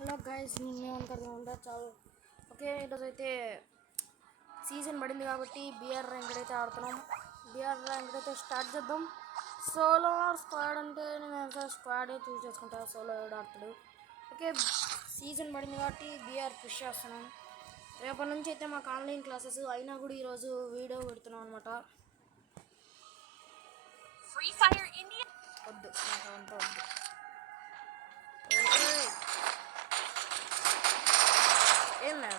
Hello guys, నేనేమనుకుంటున్నా చాలా ఓకే. ఈరోజు అయితే సీజన్ పడింది కాబట్టి బిఆర్ ర్యాంక్ అయితే ఆడుతున్నాం. బిఆర్ ర్యాంక్ అయితే స్టార్ట్ చేద్దాం. సోలో స్క్వాడ్ అంటే నేను స్క్వాడే చూస్ చేసుకుంటా. సోలో ఎవడు ఆడతాడు? ఓకే, సీజన్ పడింది కాబట్టి బిఆర్ పుష్ చేస్తున్నాం. రేపటి నుంచి అయితే మాకు ఆన్లైన్ క్లాసెస్ అయినా కూడా ఈరోజు వీడియో పెడుతున్నాం అనమాట. వద్దు, నాకు అంతా వద్దు. ఏం లేదు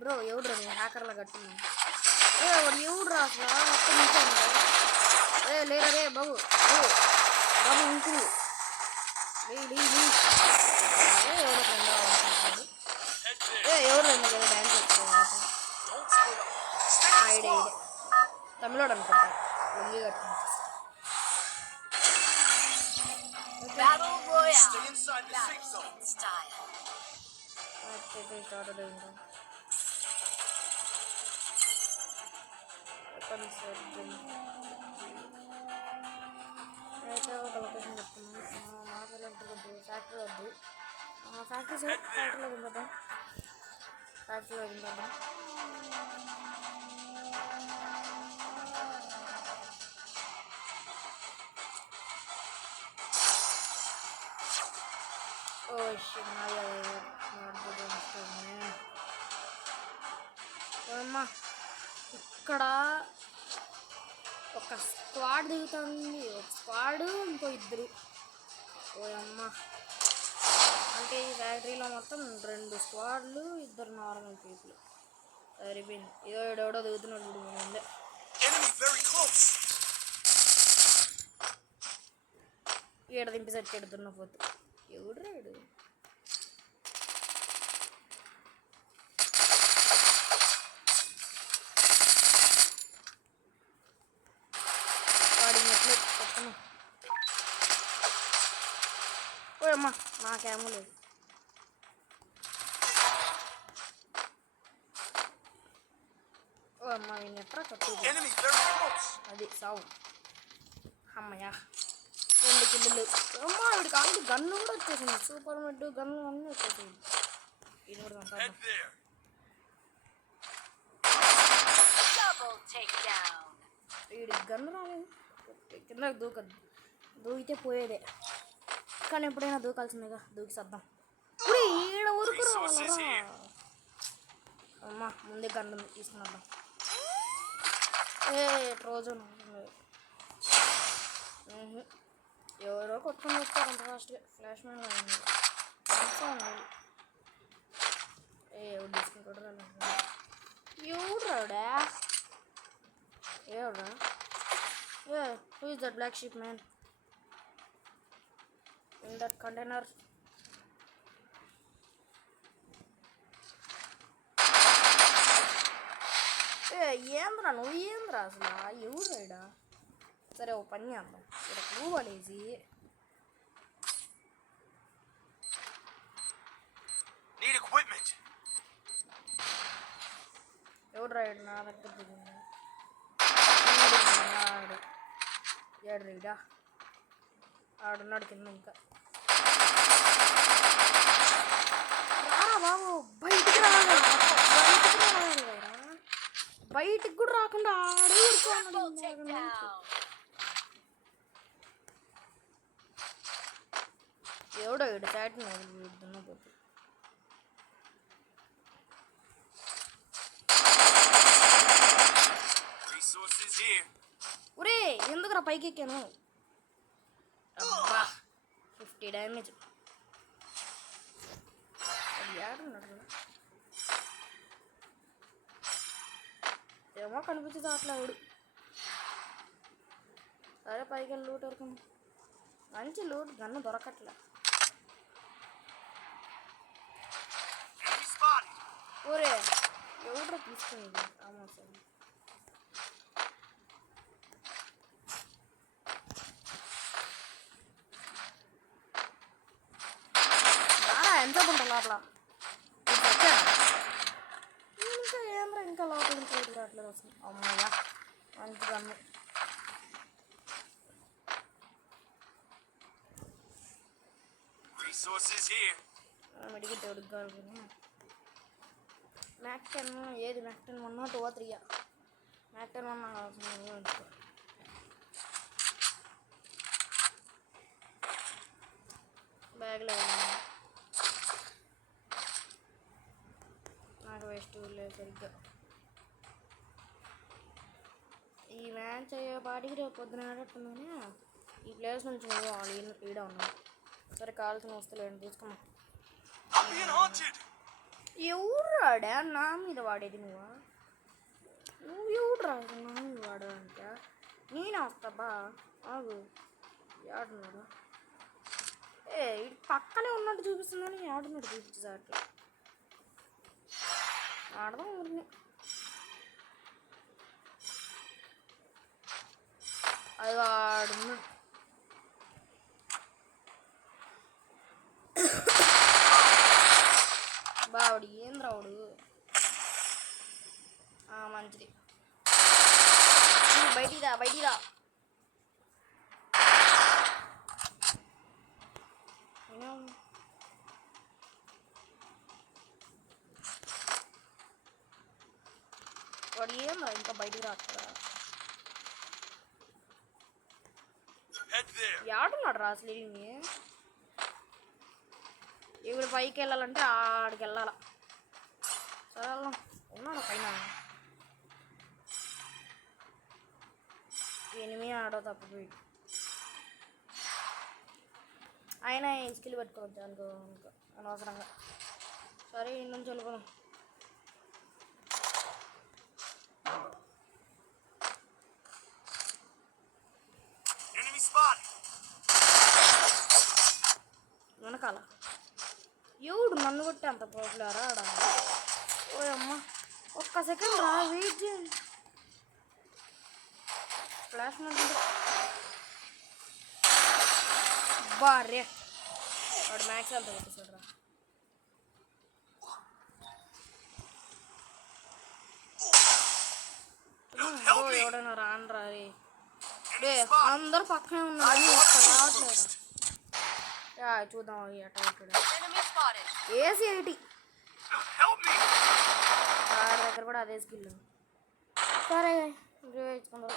బ్రో, ఎవడు నీ హ్యాకర్లా కట్టింది? ఎవడు రా అసలు మొత్తం ఇంకే లేరా రే బాబు బాబు ఇంకుడు ఎవరు రండి కదా డ్యాన్స్ చేస్తారు. ఐడే తమిళోడు అనుకుంటా. లొంగి కట్టింది. అయితే ఒక లొకేషన్ చెప్తున్నాను. మాట్లాడుతుంది ఫ్యాక్టరీ వద్దు. ఫ్యాక్టరీలో దింపదాం. అమ్మా, ఇక్కడ ఒక స్క్వాడ్ దిగుతుంది. ఒక స్క్వాడ్, ఇంకో ఇద్దరు. ఓయమ్మ, అంటే ఈ ఫ్యాక్టరీలో మొత్తం 2 స్క్వాడ్లు, 2 నార్మల్ పీపుల్. సరిపోయింది. ఎవడో దిగుతున్నాడు ఇప్పుడు ముందే. ఈడ దింపి సెట్ ఎడుతున్న పోతు. ఎవడు రాడు? వాడినట్లు చెప్తున్నా. ఓయమ్మా, నాకేమో లేదు. ఓ అమ్మ, ఎట్రా కట్టు. అది సావు. అమ్మయ్యా, 2 కిల్లులు. అమ్మ, వీడికి ఆల్రెడీ గన్ను కూడా వచ్చేసింది. సూపర్ మెడ్ గన్ను అన్నీ వచ్చేసింది. ఇది కూడా వీడికి గన్ను రాలేదు. కిందకి దూకద్దు. దూకితే పోయేదే, కానీ ఎప్పుడైనా దూకాల్సిందిగా. దూకి సద్దాం. ఈడ ఊరుకు రావాలరా. అమ్మా, ముందే గన్ను తీసుకున్నాం. ట్రోజన్ ఎవరో కొట్టుకొని వస్తారు అంత ఫాస్ట్గా. ఫ్లాష్ మ్యాన్ ఎవరు తీసుకుంటాడు రాడా? ఎవడా? Who is that black sheep man in that container? ఏంద్రా నువ్వు? ఏంద్రా అసలు? ఎవరు రైడా? సరే, ఓ పని చేద్దాం. ఇక్కడ క్లూ పడేసి ఎవడు రైడ్ నా దగ్గర దిగింది. ఏడు రైడా? ఆడున్నాడు కింద. ఇంకా రారా బాబు, బయటికి రావాలి. బయటికి కూడా రాకుండా ఆడే ఎవడో ఇడు చాటిన దున్నపోతు. ఒరే, ఎందుకురా పైకి ఎక్కాను? అబ్బా, 50 డ్యామేజ్. అది ఏడున్నాడు ఏమో కనిపించదు అట్లా ఎవడు. సరే, పైకి వెళ్ళి లూట్ వరకు. మంచి లూట్, గన్ను దొరకట్లే. ఒరే, ఎవడో తీసుకునేది ఆమోసం. ఎంత ఉంటా లోపల? ఇంకా ఏం ఏంద్ర ఇంకా లోపల నుంచి బయటకు రావట్లేదు అసలు. అమ్మయ్యా మంచి గన్ను. మెడికెట్ ఎవరికి కావాలి మ్యాక్ 10 ఏది మ్యాక్ 10 1 2 3 మ్యాక్ 10 1 కావాల్సింది. బ్యాగ్లో నాకు వేస్ట్ లేదు సరిగ్గా. ఈ మ్యాచ్ అయ్యే పాటికి రేపు పొద్దున ఆడట్టుందని ఈ ప్లేస్ నుంచి ఈడ ఉన్నాను. సరే కావాల్సిన వస్తువులు ఏంటి తీసుకున్నా. ఎవరు రాడా నా మీద వాడేది? నువ్వు ఎవరు రాదు నా మీద వాడాలంటే నేనే వస్తాబా ఆగు. ఆడున్నాడు ఇటు పక్కనే ఉన్నట్టు చూపిస్తుందని ఆడున్నట్టు చూపించే ఆడదాం ఊరిని. అది ఆడున్నాడు. బావుడు ఏం రావుడు మంచిది. బయటికి రా వాడు ఏం రా ఇంకా బయటికి రాకుండా ఆడున్నాడు రా అసలు. ఇప్పుడు పైకి వెళ్ళాలంటే ఆడికి వెళ్ళాల. సరే వెళ్దాం. ఉన్నాడు పైన ఎనిమి ఆడో తప్పిపోయి ఆయన స్కిల్ పెట్టుకోవచ్చు అనుకో ఇంకా అనవసరంగా. సరే ఇంటి నుంచి వెళ్ళిపోదాం. వెనకాల ఎవడు నన్ను కొట్టి అంత పాపులర్ ఆడా? ఓ అమ్మ ఒక్క సెకండ్ రా వెయిట్ చేయండి. ఫ్లాష్ బారే వాడు మ్యాక్స్ అంతా కొట్టేసాడు రా. ఎవడైనా రానరా రే అందరు పక్కనే ఉన్నారు రావట్లేదు. చూద్దాం ఏసీ 80 వాడి దగ్గర కూడా అదే స్కిల్. సరే రివైవ్ ఇచ్చుకుందాం.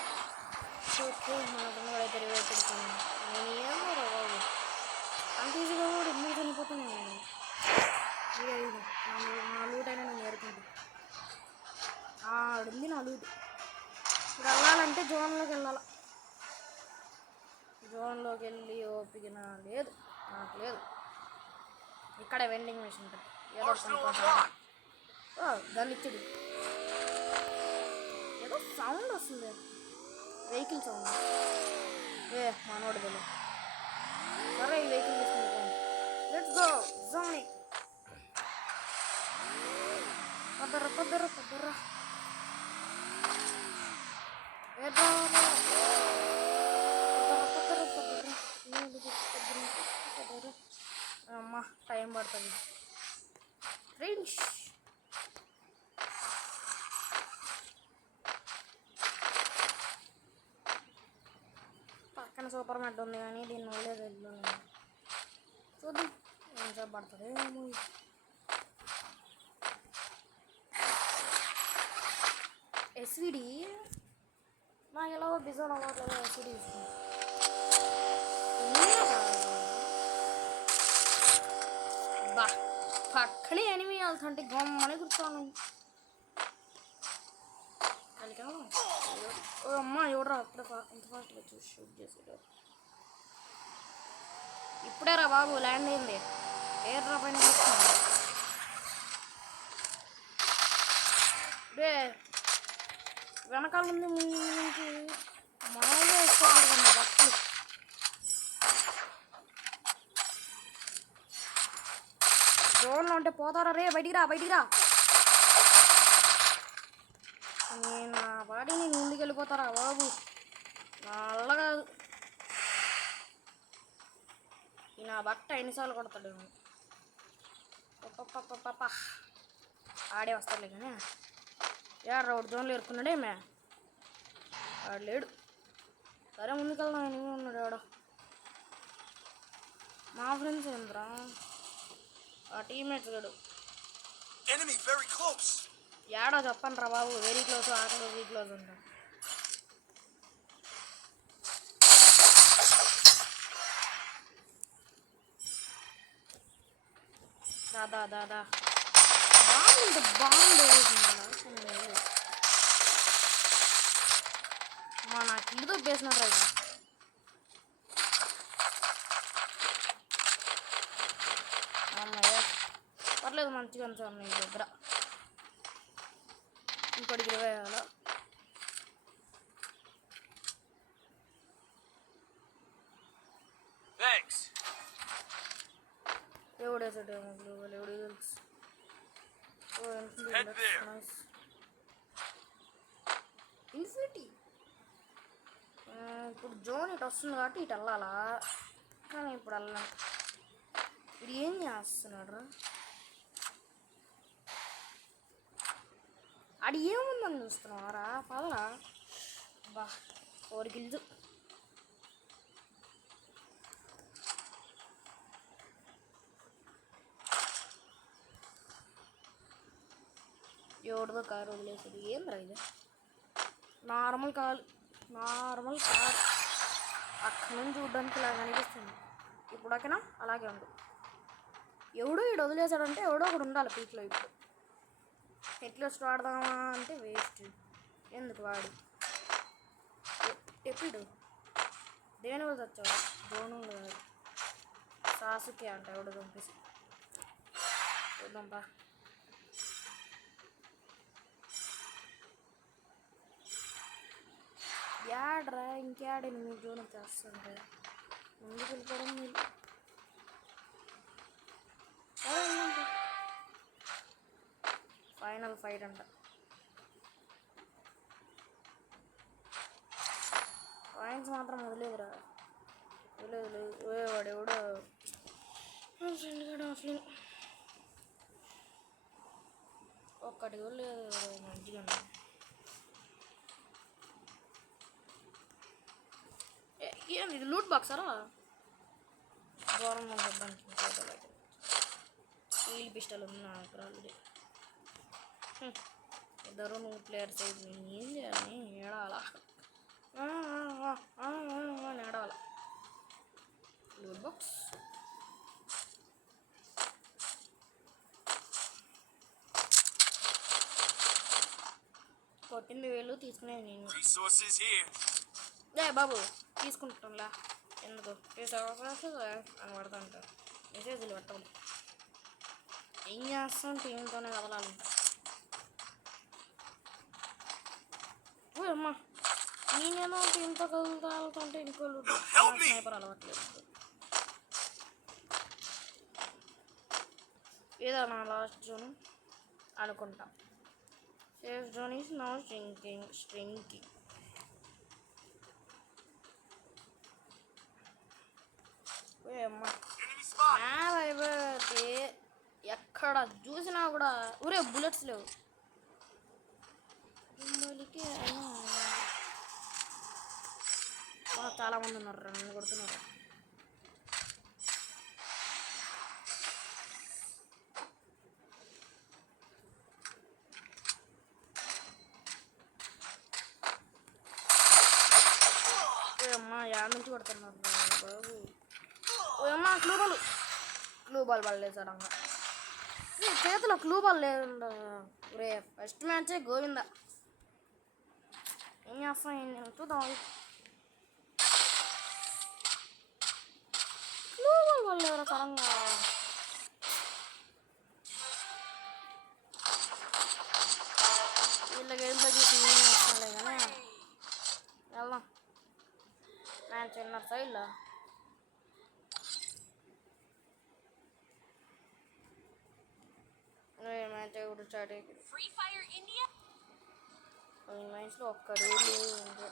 అయితే రివైవ్ పెడుతున్నాను. నేను ఏమో బాబు అంత ఈజీగా కూడా ఎందుకు చనిపోతున్నాను. నా లూట్ అయినా నేను ఏరుకుంటాను. ఆడుంది నా లూట్. ఇప్పుడు వెళ్ళాలంటే జోన్లోకి వెళ్ళాలి. జోన్లోకి వెళ్ళి ఓపిక లేదు నాకు లేదు. ఇక్కడ వెండింగ్ మెషిన్ ఉంటుంది ఏదో దాన్ని ఇచ్చాడు. ఏదో సౌండ్ వస్తుంది వెహికల్ సౌండ్. మనోడు తెలియదు. సరే ఈ వెహికల్ తీసుకుంటాం. Let's go zone. పొద్దుర్రా అమ్మా టైం పడుతుంది ఫ్రెండ్స్. పక్కన సూపర్ మార్కెట్ ఉంది కానీ దీన్ని వదిలేదు. చూద్దాం ఎంతసేపు పడుతుంది. ఎస్విడి నాకు ఎలాగో డిజైన్ అవ్వట్లేదు. ఎస్విడి బా పక్కనే ఎనిమి వెళ్తుంటే గమ్మని కూర్చోను. ఓ అమ్మ ఎవడరా అప్పుడే ఎంత ఫాస్ట్గా చూసి షూట్ చేసాడు. ఇప్పుడే రా బాబు ల్యాండ్ అయింది. ఎయిర్ డ్రాప్ అయినా రే వెనకాల ఉంది నుంచి మామూలుగా వేసుకోకూడదండి బట్టలు. జోన్లో ఉంటే పోతారా రే బయటికి రా. నేను నా బాడీని ముందుకు వెళ్ళిపోతారా బాబు? నల్ల కాదు ఈ నా బట్ట ఎన్నిసార్లు కొడతాడు. ఆడే వస్తాడులే కానీ యాడ ఒకటి జోన్లో ఇరుక్కున్నాడేమే వాడు లేడు. సరే ముందుకెళ్దాం. ఎనిమిది ఉన్నాడు ఆడ. మా ఫ్రెండ్స్ ఏంద్రా ఆ టీమ్మేట్స్ గడు ఏడో చెప్పండి రా బాబు. వెరీ క్లోజ్, ఆ క్లోజ్, ఈ క్లోజ్ ఉంటా. దాదా దాదా బాగుంది మా నాకు ఇల్లు దొబ్బేసినారు రైతు. అమ్మయ్య పర్లేదు మంచిగా సార్ నీ దగ్గర. ఇంకోటికి 20 వేయాలా? ఎవడేసాడేమో గ్లోబల్, ఎవడు తెలుసు. ఇన్ఫినిటీ ఇప్పుడు జోన్ ఇటు వస్తుంది కాబట్టి ఇటు వెళ్ళాలా, కానీ ఇప్పుడు వెళ్ళాం. ఇప్పుడు ఏం చేస్తున్నాడు రా అడి? ఏముందని చూస్తున్నావారా? పదరా బా 4 kills. ఎవరిదో కారు వదిలేసాడు. ఏం రా ఇది? నార్మల్ కార్ అక్కడ నుంచి చూడడానికి ఇలాగ అనిపిస్తుంది. ఇప్పుడు ఓకేనా? అలాగే ఉండు. ఎవడో ఈడు వదిలేసాడంటే ఎవడో ఒకడు ఉండాలి పీక్లో. ఇప్పుడు ఎట్లా వాడదామా అంటే వేస్ట్. ఎందుకు వాడు ఎప్పుడు దేని వల్ల వచ్చాడు? దోను కాదు, సాసుకే అంట. ఎవడో పంపిస్తే చూద్దాంపా. యాడ్రా ఇంకేడని మీ జోన్ చేస్తుంటే ముందుకు వెళ్ళిపోవడం మీరు. ఫైనల్ ఫైట్ అంట. పాయింట్స్ మాత్రం వదిలేదురా, వదిలేదు. వాడు ఎవడో ఫ్రెండ్ కూడా అసలు ఒక్కటి కూడా లేదు. మంచిగా ఏం ఇది? లూట్ బాక్సరా? గవర్నమెంట్ చూడడానికి స్టీల్ పిస్టల్ ఉంది నా దగ్గర ఆల్రెడీ. ఇద్దరు నువ్వు ప్లేయర్స్ అయితే ఏం చేయాలి? ఏడాలా ఏడాల. లూట్ బాక్స్ కొట్టింది వేలు తీసుకునేది నేను. బాబు తీసుకుంటాంలా ఎందుకు అని పడతా ఉంటారు. మెసేజ్లు పెట్టాలి. ఏం చేస్తాం? టీంతోనే కదలాలి. అమ్మా నేనేమో టీంతో కదులుతుంటే ఇంకోళ్ళు స్నైపర్ అలవాట్లేదు. ఏదో నా లాస్ట్ జోన్ అనుకుంటా. Safe zone is now shrinking. అమ్మా అయిపోతే ఎక్కడ చూసినా కూడా ఊరే బుల్లెట్స్ లేవు. చాలా మంది ఉన్నారు, నన్ను కొడుతున్నారు. అమ్మా యాడ్ నుంచి కొడుతున్నారు బాబు. అమ్మా క్లూ బాల్ పడలేదు అన్న చేతిలో. క్లూ బాల్ లేదు రే. ఫస్ట్ మ్యాచే గోవిందా. ఏం చేస్తాం? ఏం చూద్దాం. క్లూ బాల్ పడలేదురా సడన్గా. వీళ్ళ గేమ్లో చూసి ఏం చేస్తాలే కానీ వెళ్దాం. మ్యాచ్ చిన్న సైడ్లో మ్యాచ్ కూడా స్టార్ట్ అయ్యింది. ఈ మ్యాచ్లో ఒక్కడే లేదు.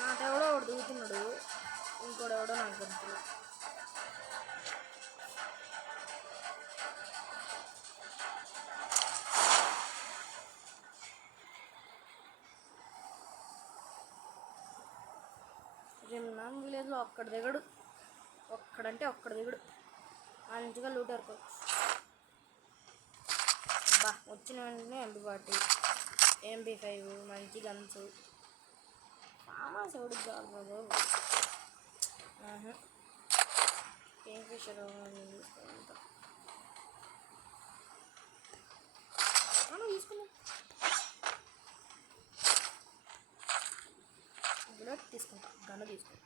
నాకెవడో ఒకడు దిగుతున్నాడు, ఇంకోడు ఎవడో నాకు తెలుసు. రిమ్నామ్ విలేజ్లో ఒక్కడు దిగడు, ఒక్కడంటే ఒక్కడు దిగుడు. మంచిగా లూట్ ఏరుకోవచ్చు. బా వచ్చిన వెంటనే MP40, MP5 మంచి గన్స్. ఫార్మర్స్ ఎవడికి కాదు బాబు. కింగ్ ఫిషర్ తీసుకున్నాం. బుల్లెట్ తీసుకుంటా, గన్ను తీసుకుంటా.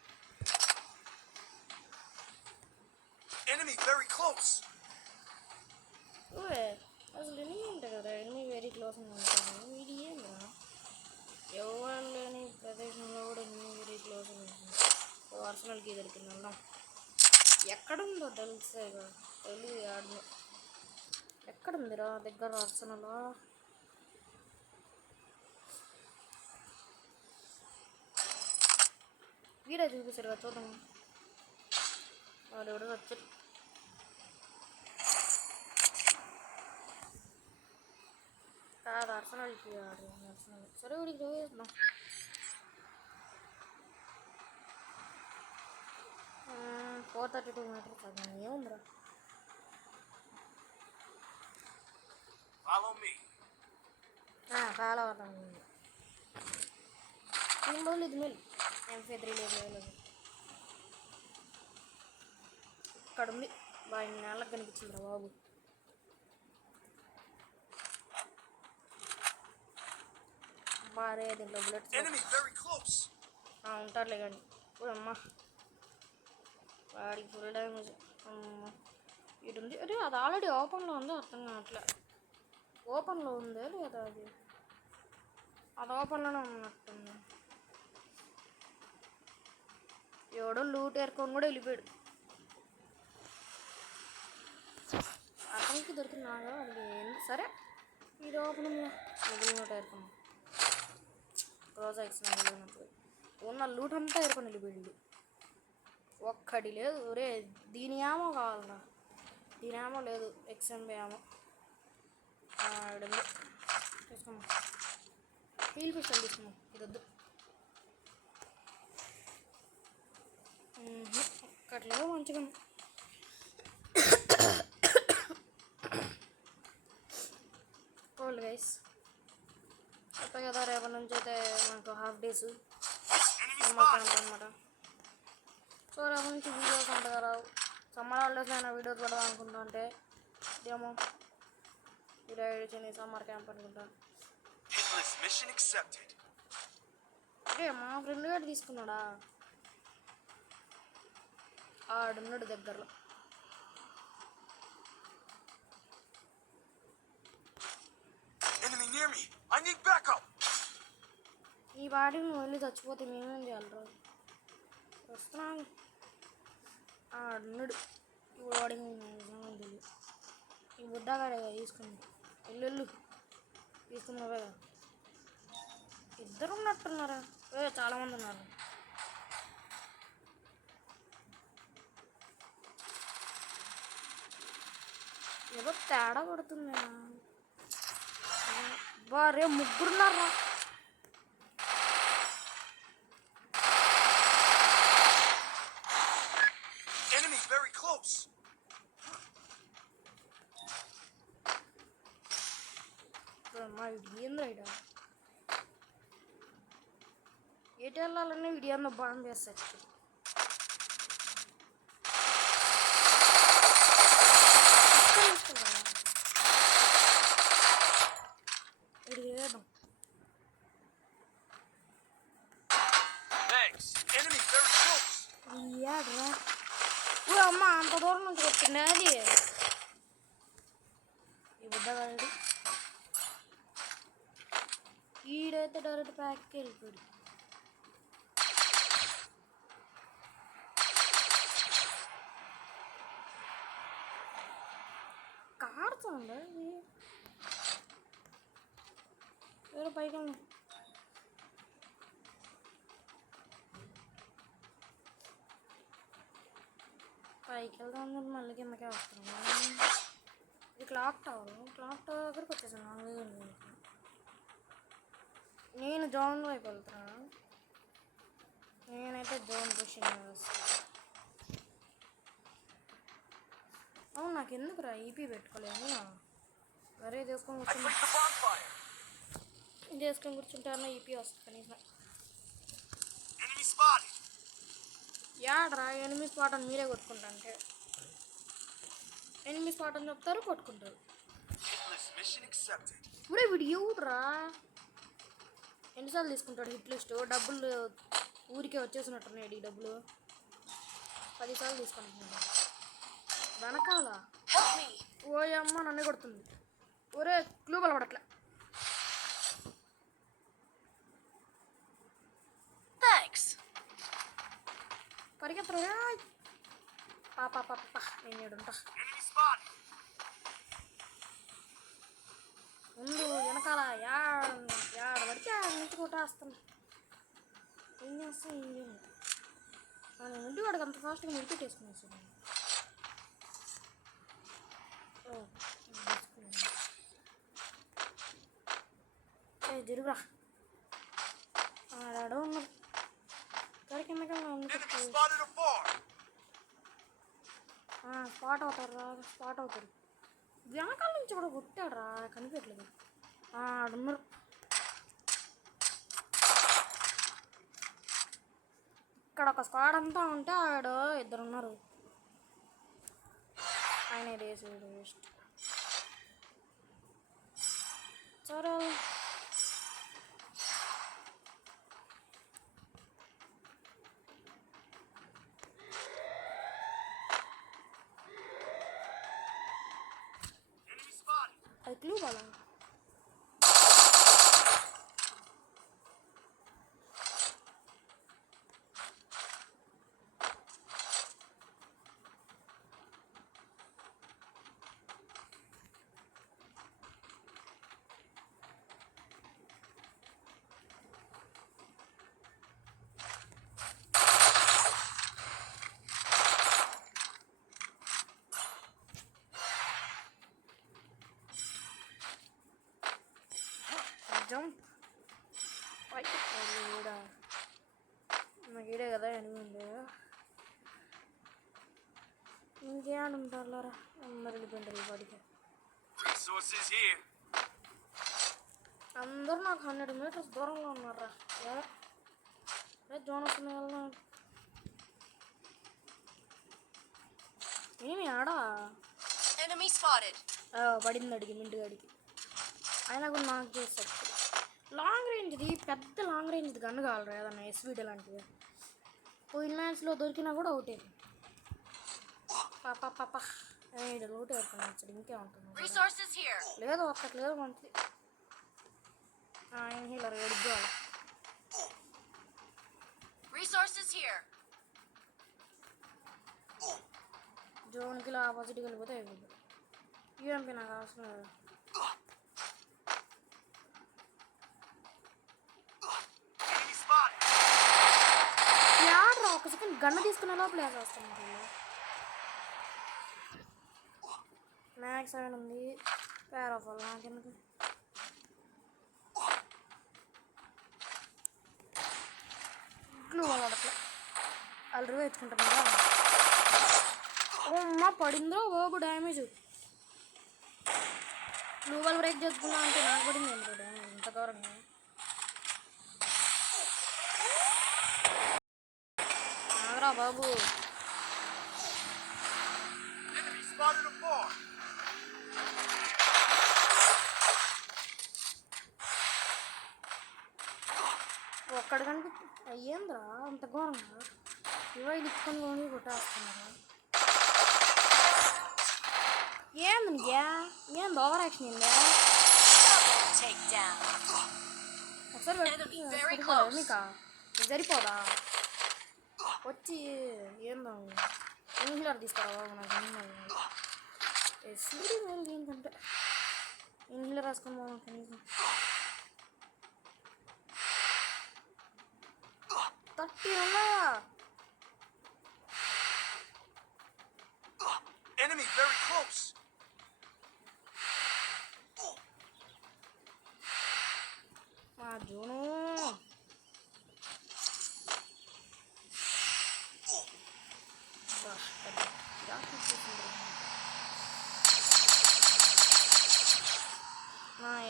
Enemy very close. ఓకే అసలు ఎనిమిది ఉంటాయి కదా, ఎనిమిది వెరీ క్లోజ్ అని ఉంటాను. ఇది ఏందా ఎవరు లేని ప్రదేశంలో కూడా ఎనిమిది వెరీ క్లోజ్ అని ఉంటుంది. పర్సనల్కి దొరికింది అన్నాం. ఎక్కడుందో తెలిసే కదా, తెలియదు ఆడను. ఎక్కడుందిరా దగ్గర అర్సనలో? వీడియో చూపిస్తారు కదా, చూద్దాం. వాడు ఎవడో వచ్చారు. కాదు అర్సనల్కి ఆడు, అర్సనల్. సరే వీడికి చూపిద్దాం. 432 మీటర్స్ అది ఏముందిరా. Follow me. ఫాలో అవుతాం. దీని బదులు ఇది మేలు. MP3 లేదు. ఇక్కడ ఉంది బాగా, నెలకు కనిపించిందిరా బాబు. బారే దీంట్లో బుల్లెట్స్ ఉంటారులే కానీ. ఇప్పుడు అమ్మ వాడికి ఫుల్ డ్యామేజ్. ఇటు ఉంది. అరే అది ఆల్రెడీ ఓపెన్లో ఉంది, అర్థం కావట్లే. ఓపెన్లో ఉందే లేదా? అది ఓపెన్లోనే ఉన్నట్టుంది. ఎవడో లూట్ ఏరుకొని కూడా వెళ్ళిపోయాడు. అతనికి దొరికినాగా అది ఏంది. సరే ఇది ఓపెన్ మిగిలిన నోట్ ఏరుకున్నాం. రోజా ఇచ్చిన వెళ్ళినప్పుడు ఉన్న లూట్ అంతా ఏరుకొని వెళ్ళిపోయింది. ఒక్కడి లేదు. ఒరే దీని ఏమో కావాలరా, దీని ఏమో లేదు. XMB ఏమో ఆడండి తీసుకున్నాం. ఫీల్ పిస్టల్ తీసుకున్నాం. ఇది వద్దు. ఒక్కట్లేదు మంచిగా. కోల్డ్ గైస్ చెప్పే కదా, రేపటి నుంచి అయితే మనకు హాఫ్ డేస్ సమ్మర్ క్యాంప్ అనమాట. సో రేపటి నుంచి వీడియోస్ అంతగా రావు. సమ్మర్ హాలిడేస్ అయినా వీడియోస్ పెడదాం అనుకుంటా. అంటే ఇదేమో వీడియో ఎడిషన్ సమ్మర్ క్యాంప్ అనుకుంటా. అంటే మా ఫ్రెండ్ గారు తీసుకున్నాడా, ఆడున్నాడు దగ్గరలో. ఈ వాడికి నువ్వు వెళ్ళి చచ్చిపోతే మేమేం చేయాలరా? వస్తున్నాను. ఆడున్నాడు ఇప్పుడు. వాడికి తెలియదు. ఈ బుడ్డగాడే తీసుకుంది. వెళ్ళు తీసుకున్నావే కదా. ఇద్దరు ఉన్నట్టున్నారా? చాలామంది ఉన్నారు. ఏదో తేడా కొడుతుంది. వారే ముగ్గురున్నారా? మా ఏంద్రా ఇడ ఎటు వెళ్ళాలనే వీడియో బాగా చేస్తారు. అమ్మ అంత దూరం నుంచి వచ్చింది అది. ఈ బుడ్డగాడి ఈడైతే డైరెక్ట్ ప్యాక్కి వెళ్ళిపోయాడు. సౌండ్ ఇది ఎవరో పైకి వెళ్దాం. పైకి వెళ్దాం మళ్ళీ కిందకే వస్తున్నాం. ఇది క్లాక్ టవర్ దగ్గరికి వచ్చేసాను. నేను జోన్ వైపు వెళ్తున్నా. నేనైతే జోన్ పుషింగ్ అవును నాకు ఎందుకురా ఈపీ పెట్టుకోలేము. వరే తీసుకొని I కూర్చుంటా. placed the bonfire. ఇది వేసుకొని కూర్చుంటాను ఈపీ వస్తుంది కనీసం. Enemy spotted. యాడ్రా ఎనిమిది స్పాట్ అని మీరే కొట్టుకుంటా అంటే ఎనిమిది స్పాట్ అని చెప్తారు కొట్టుకుంటారు. Hitless mission accepted. ఇప్పుడే వీడు ఎవడురా ఎన్నిసార్లు తీసుకుంటాడు హిట్ లిస్ట్ డబ్బులు ఊరికే వచ్చేసినట్టున్నాడు. ఈ డబ్బులు 10 సార్లు తీసుకుంటున్నాడు. వెనకాల ఓయమ్మ నన్ను కొడుతుంది. ఒరే క్లూ బలపడట్లే. పరిగెత్తరా పాప నేను ఏడుంటా. Enemy spotted. ముందు వెనకాల యాడ పడితే నుంచి కొట్టేస్తాను. ఏం చేస్తాను ఏం చేయను. నేను ఇంటి వాడికి అంత ఫాస్ట్గా మెడిటేట్ వేసుకునేసాను. జరుగురా ఆడాడో ఉన్నారు. Enemy spotted a farm. Spot అవుతారు. వెనకాల నుంచి కూడా కొట్టాడు రా కనిపించట్లేదు. ఆడున్నారు. ఇక్కడ ఒక స్క్వాడ్ అంతా ఉంటే ఆడు 2 ఉన్నారు. ఆయన వేస్ట్ సరే Enemy spotted. అది క్లూ బాలా. జంప్ పైకి నాకు ఈడే కదా ఎనిమిది ఇంకేమంటారులారా అందరు వెళ్ళిపోయింటారు ఈ పాటికి. Resources here. అందరూ నాకు 100 మీటర్స్ దూరంలో ఉన్నారా. జోన్ వస్తుంది కదా ఏమి ఆడా పడింది అడిగి మింటిగాడికి. అయినా కూడా నాకు చేస్తాడు. లాంగ్ రేంజ్ది పెద్ద లాంగ్ రేంజ్ది గన్ను కావాలరా ఏదన్నా ఎస్వీడి లాంటివి. పోయిన మ్యాచ్లో దొరికినా కూడా ఒకటే పాప ఇది లోటు వేసుకుని ఇంకేముంటుంది లేదు ఒక్కట్లేదు మంచిది. ఇన్హీలర్ ఎడుకోవాలి. జోన్కి ఇలా ఆపోజిట్కి వెళ్ళిపోతే అయిపోయింది. యూఎంపీ నాకు అవసరం లేదు. Enemy spotted. యాడ్రా ఒక సెకండ్ గన్ను తీసుకునే లోపల వేసేస్తాను. మ్యాక్స్ 7 ఉంది. పేర్ ఆఫ్ వాళ్ళు నాకెందుకు. గ్లూ అట్లా అల్లరి వేసుకుంటున్నారా. అమ్మ పడిందో ఓబు డ్యామేజ్. గ్లూ వాల్ బ్రేక్ చేసుకున్నా అంటే నాకు పడింది ఏంటో డ్యామేజ్ ఇంత ఘోరంగా. ఆగరా బాబు. Enemy spotted a farm. ఒక్కడి కనిపి అయ్యేంద్రా అంత ఘోరంగా. ఇవాళ ఇచ్చుకొని కొని కొట్టేస్తున్నారా. ఏంది నీకే ఏంది ఓవర్ యాక్షన్ ఏందా. ఒకసారి మీకా సరిపోదా వచ్చి ఏందో ఇన్హీలర్ తీసుకురా బాబు. నాకు ఏంటంటే వేసుకొని పోదాం కనీసం. 30 ఉన్నాయా? Enemy very close. మా జోను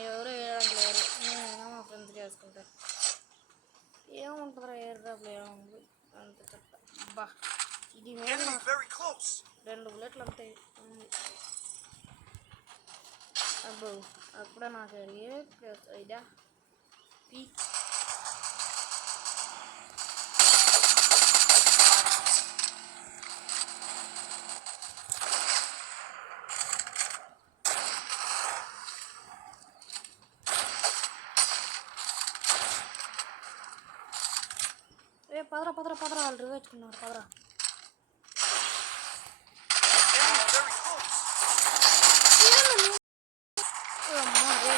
ఎవరు వేయడానికి లేరు. నేనైనా మా ఫ్రెండ్స్ చేసుకుంటారు. ఏముంటుందిరా ఎయిర్ డ్రాప్లో ఏముంది అంత చెత్త. అబ్బా ఇది Enemy very close. 2 బుల్లెట్లు అంతే. అబ్బో అప్పుడే నాకు ఏ ప్లేస్ ఇదా పీక్. పదరా పదరా పదరా వాళ్ళు రివేచుకున్నారు పదరా. Enemy very close. అమ్మా రే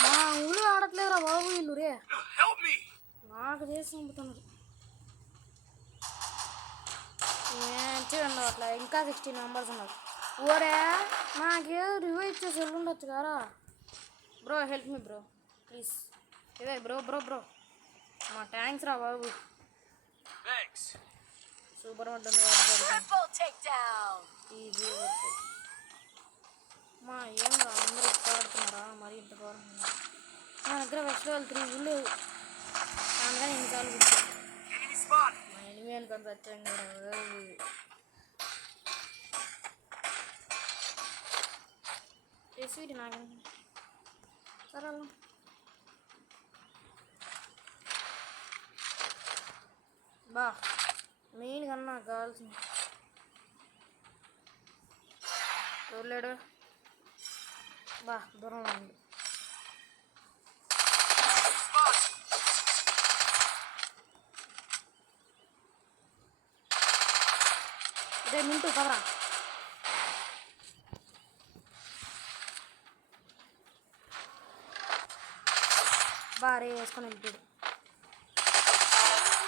మా ఊళ్ళు ఆడట్లేదురా బాబు వీళ్ళు రే. Help me. నాకు చేసి చంపుతున్నారు. చూడండి అట్లా ఇంకా 16 మెంబర్స్ ఉన్నారు. ఓరే నాకే రివైవ్ ఇచ్చేసి వెళ్ళుండొచ్చు కదా bro. Help me bro please. ఇదే బ్రో బ్రో బ్రో మా థ్యాంక్స్ రా బాబు. Thanks. సూపర్ ఉంటుంది. Triple takedown. ఈజీ మా ఏం రా అందరూ ఇష్టపడుతున్నారా మరి ఇంత ఘోరం. నా దగ్గర ఫెస్టివల్ 3 లేవు అందుకని ఎన్నిసార్లు Enemy spotted. మా ఎనిమిది అనుకొని వచ్చాం కదా. స్వీట్ నాకు సరే బా మెయిన్ కన్నా నాకు కావాల్సింది చూడలేడు బా దూరంలో ఉంది. Spotted. ఇదే మింటూ పదరా. బాగా వేసుకొని వెళ్ళిపోయాడు.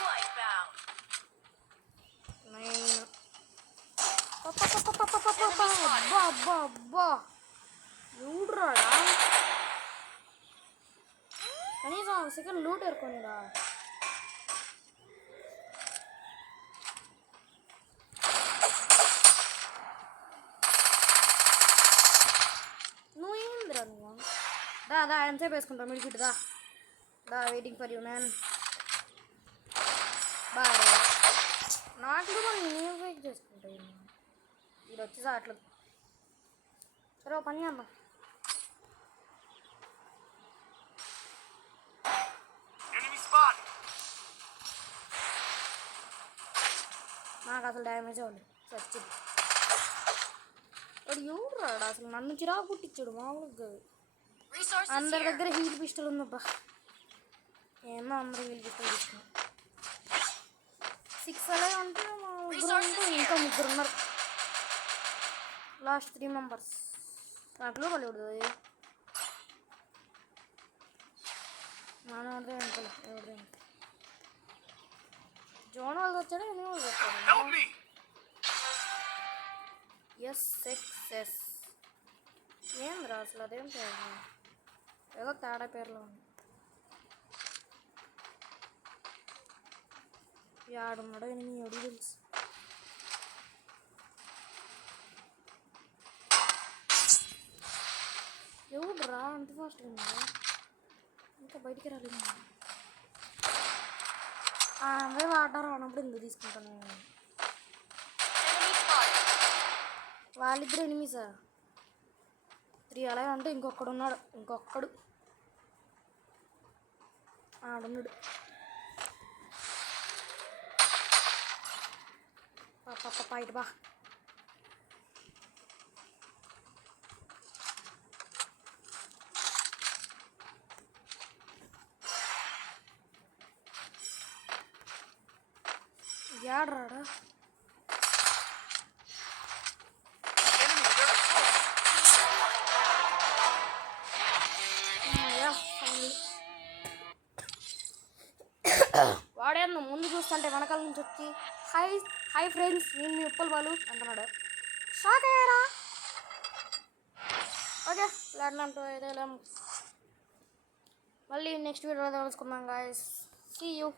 Lightbound. నేను అబ్బా అబ్బా అబ్బా ఎవడురాడా కనీసం సెకండ్ లూట్ ఏరుకోనిరా. నువ్వు ఏందిరా నువ్వు దా ఎంతసేపు వేసుకుంటావు మిడికిట్ దా వెయిటింగ్ ఫర్ యూ మ్యాన్. బాగా నాకు కూడా నేను వెయిట్ చేసుకుంటాను. వీడు వచ్చేసా అట్లా సరే పని చేద్దాం. Enemy spotted. నాకు అసలు డ్యామేజ్ అవ్వలేదు చచ్చింది. వాడు ఎవరు రాడు అసలు నన్ను చిరాకు పుట్టించాడు మామూలుగా. Resources అందరి here. దగ్గర హీల్ పిస్టల్ ఉందబ్బా. ఏమో అందరూ హీల్ పిస్టల్ తీసుకున్నాం. 6 అలా ఉంటే మా ముగ్గురు ఉంటే ఇంకా 3 ఉన్నారు. లాస్ట్ 3 మెంబర్స్ నాకు వాళ్ళు ఎవడు మన అంటే వెనకాల ఎవరు జోన్ వాళ్ళు వచ్చాడు ఎన్ని వాళ్ళు Help వచ్చాడు. me. SXS ఏం రా అసలు అదేం పేరు ఏదో తేడా పేర్లో ఉంది. ఆడున్నాడు ఎన్ని ఎవడు తెలుసు. ఎవడు రా అంత ఫాస్ట్గా ఉంది ఇంకా బయటికి రాలేదు. అవే వాటర్ అన్నప్పుడు ఎందుకు తీసుకుంటాను. Enemy spotted. వాళ్ళిద్దరు ఎనిమిసా 3 అలాగే అంటే ఇంకొకడు ఉన్నాడు. ఇంకొకడు ఆడున్నాడు. పాప ఇటు బా. యాడ్రాడా Enemy very close. అంటే వెనకాల నుంచి వచ్చి హాయ్ హాయ్ ఫ్రెండ్స్ నేను మీ ఉప్పల్ బాలు అంటున్నాడు. షాక్ అయ్యారా? ఓకే ప్లాటినం 2 అయితే మళ్ళీ నెక్స్ట్ వీడియోలో తెలుసుకుందాం గాయస్. See you.